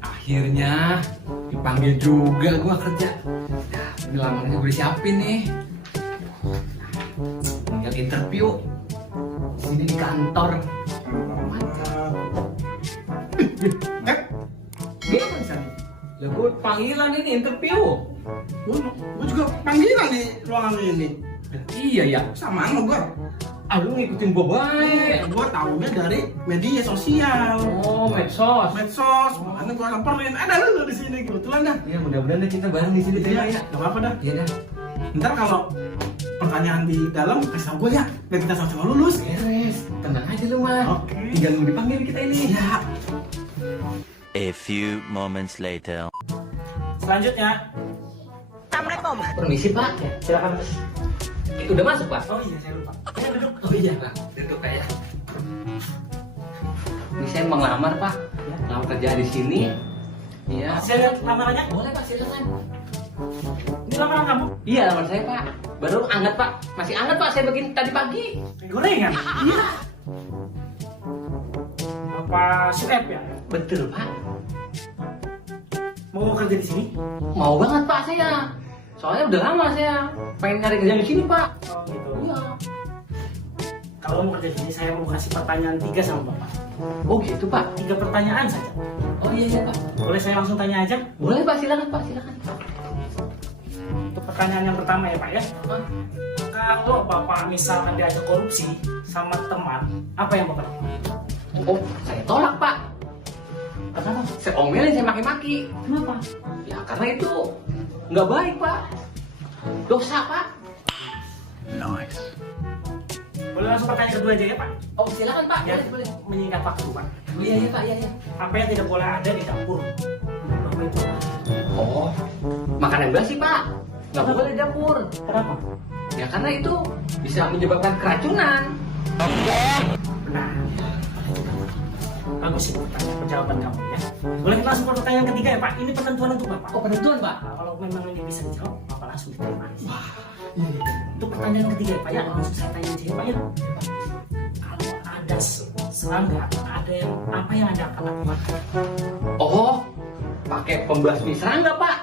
Akhirnya dipanggil juga gua kerja. Nah, ini lamarnya gue siapin nih. Tinggal interview. Sini di kantor. Gimana sih? Ya gue panggilan ini interview. Gue juga panggilan di ruangan ini. Iya ya. Samaan sama gue. Ah lu ngikutin gue baik. Gue tahunya dari media sosial. Oh medsos. Medsos. Makanya gue lamperin. Ada lu di sini kebetulan dah. Ya mudah-mudahan deh kita bareng di sini Iya, ya. gak apa-apa dah. Iya dah. Ntar kalau pertanyaan di dalam kasih tau gue ya. Biar kita sama-sama lulus. Beres. Tenang aja lu mah. Oke. Tinggal nunggu dipanggil kita ini. Iya. A few moments later. Selanjutnya. Permisi Pak. Ya, silakan. Udah masuk Pak? Oh iya, saya lupa. Saya duduk. Oh iya Pak. Duduk Pak ya. Ini saya mau ngelamar Pak. Mau kerja di sini. Iya. Saya lihat lamarannya. Boleh Pak, silakan. Ini lamaran kamu? Iya, lamar saya Pak. Baru anget Pak. Masih anget Pak, saya bikin tadi pagi. Gorengan. Iya. Apa chef ya? Betul Pak. Mau kerja di sini? Mau banget Pak saya. Soalnya udah lama saya pengen nyari kerja di sini Pak. Oh gitu. Iya. Kalau mau kerja di sini, saya mau kasih pertanyaan 3 sama Bapak. Oh gitu Pak. 3 pertanyaan saja. Oh iya iya Pak. Boleh saya langsung tanya aja? Boleh Pak, silakan Pak, silakan. Untuk pertanyaan yang pertama ya Pak ya. Ah, Kalau Bapak misalkan diajak korupsi sama teman, apa yang Bapak lakukan? Oh, saya tolak Pak. Kenapa? Saya omelin, saya maki-maki. Kenapa? Ya karena itu nggak baik Pak. Dosa Pak. Nice. Boleh langsung pertanyaan kedua aja ya Pak? Oh silakan Pak, Ya, boleh boleh. menyingkat waktu Pak. Iya iya Pak, iya iya. Apa yang tidak boleh ada di dapur? Bapak itu apa? Oh, makanan basi Pak. Nggak boleh di dapur. Kenapa? Ya karena itu bisa menyebabkan keracunan. Benar. Bagus itu pertanyaan jawaban kamu ya. Boleh kita langsung ke pertanyaan ketiga ya Pak? Ini penentuan untuk Bapak. Oh penentuan Pak. Nah, kalau memang ini bisa dijawab, Bapak langsung diterima. Wah, iya iya. Untuk pertanyaan ketiga ya Pak ya, langsung saya tanya aja ya Pak ya. Kalau ada serangga, ada yang apa yang Anda akan lakukan? Oh, pakai pembasmi serangga Pak.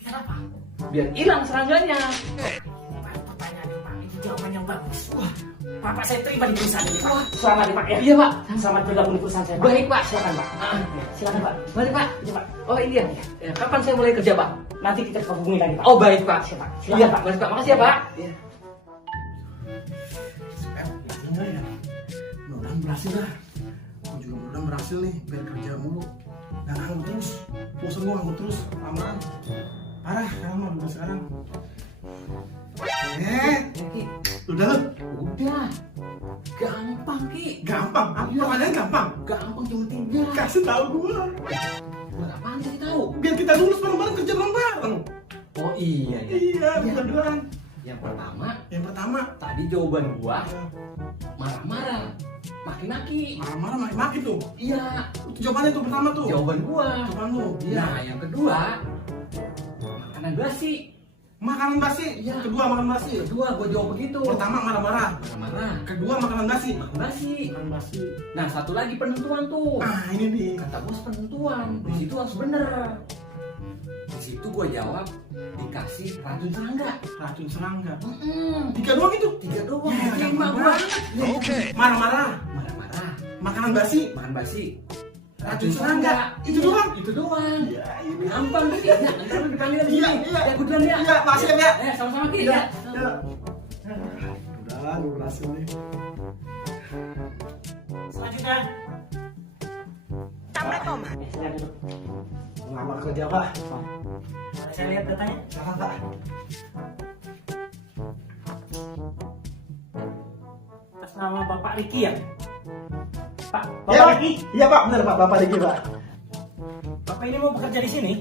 Kenapa? Biar hilang serangganya. Pertanyaan ya Pak, itu jawaban yang bagus. Wah, Bapak saya terima di perusahaan ini Pak. Selamat ya Pak ya. Iya Pak. Selamat bergabung di perusahaan saya Pak. Baik Pak. Silakan Pak. Ah, Silakan Pak. boleh Pak. Ini Pak. Oh iya. Ya, kapan saya mulai kerja Pak? Nanti kita hubungi lagi Pak. Oh baik Pak. Siap, Pak. Iya Silakan Pak. Baik Pak. Makasih ya Pak. Iya. Enggak ya. Mudah-mudahan berhasil dah. Aku juga mudah-mudahan berhasil nih biar kerja mulu. Dan nganggur terus. Bosan gua nganggur terus lamaran. Parah sekarang mah udah sekarang. Udah lu. Udah. Gampang Ki. Gampang. Apa pertanyaan gampang? Gampang cuma 3. Kasih tahu gua. Buat apaan sih tahu? Biar kita lulus bareng-bareng kerja bareng-bareng. Oh iya ya. Iya, bukan. Yang pertama, Yang pertama, tadi jawaban gua marah-marah, maki-maki. marah-marah maki-maki tuh. Iya, Itu jawabannya tuh pertama tuh. jawaban gua. Jawaban lu. Nah, yang kedua, makanan basi. Makanan basi. Iya. Kedua makan basi. Kedua gua jawab begitu. Pertama marah-marah. Marah-marah, Kedua makanan basi. makan basi. Makan basi. Nah, satu lagi penentuan tuh. Ah, ini nih. Kata bos penentuan, di situ harus bener. Di situ gua jawab dikasih racun serangga. Racun serangga. 3 doang itu. doang. Ya, Terima gampang gua. Oke. Marah-marah. Marah-marah, Makanan basi. makan basi. Racun serangga. Itu Iya, doang. Itu doang. Ya, ini. Gampang Ki. Ya, nanti lu dipanggil di Iya, sini. iya. Ya, gua duluan ya. Iya, makasih ya, Pak. Sama-sama Ki. Iya. Ya. Ya. Udah, gue berhasil nih. Selanjutnya. Assalamualaikum. Saya duduk. Ngelamar kerja Pak. Boleh saya lihat datanya? Silakan Pak. Atas nama Bapak Riki ya? Pak, Bapak Riki? Iya Pak, benar Pak, Bapak Riki Pak. Bapak ini mau bekerja di sini?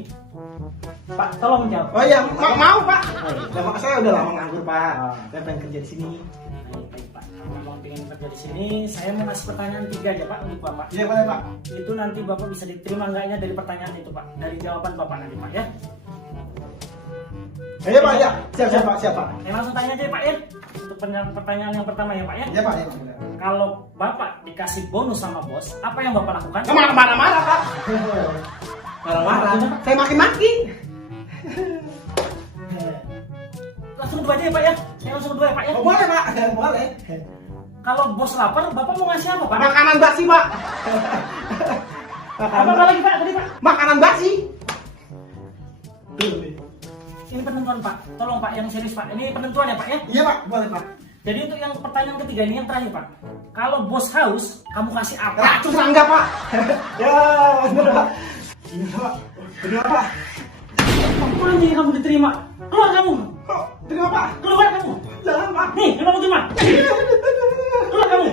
Pak, tolong jawab. Oh iya, mau Pak. Nama saya udah lama nganggur Pak. Saya pengen kerja di sini. Baik, Pak. Kalau memang pengen kerja di sini, saya mau kasih pertanyaan 3 aja Pak untuk Bapak. Iya boleh Pak. Itu nanti Bapak bisa diterima enggaknya dari pertanyaan itu Pak, dari jawaban Bapak nanti Pak ya. Iya Pak, ya. Siap Pak, siap Pak. Saya langsung tanya aja Pak ya. Untuk pertanyaan yang pertama ya Pak ya. Iya Pak, iya Pak. Kalau Bapak dikasih bonus sama bos, apa yang Bapak lakukan? Marah-marah, Pak. Marah-marah. Saya maki-maki. Langsung dua aja ya Pak ya. Saya langsung dua ya Pak ya. Oh, boleh, Pak. Boleh. Kalau bos lapar, Bapak mau ngasih apa Pak? Makanan basi, Pak. Apa lagi Pak tadi Pak? Makanan basi. Ini penentuan Pak. Tolong Pak yang serius Pak. Ini penentuan ya Pak ya. Iya, Pak. Boleh, Pak. Jadi untuk yang pertanyaan ketiga ini yang terakhir Pak. Kalau bos haus, kamu kasih apa? Racun serangga, Pak. Ya, bener, Pak. Bener, Pak. Bener, Pak. Apa nih kamu diterima? Keluar kamu. Kok terima, Pak? Keluar kamu. Jangan, Pak. Nih, kamu terima. Keluar kamu.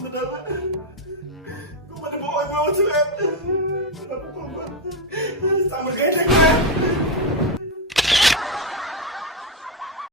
Bener, Pak. Gue pada bawa emosi,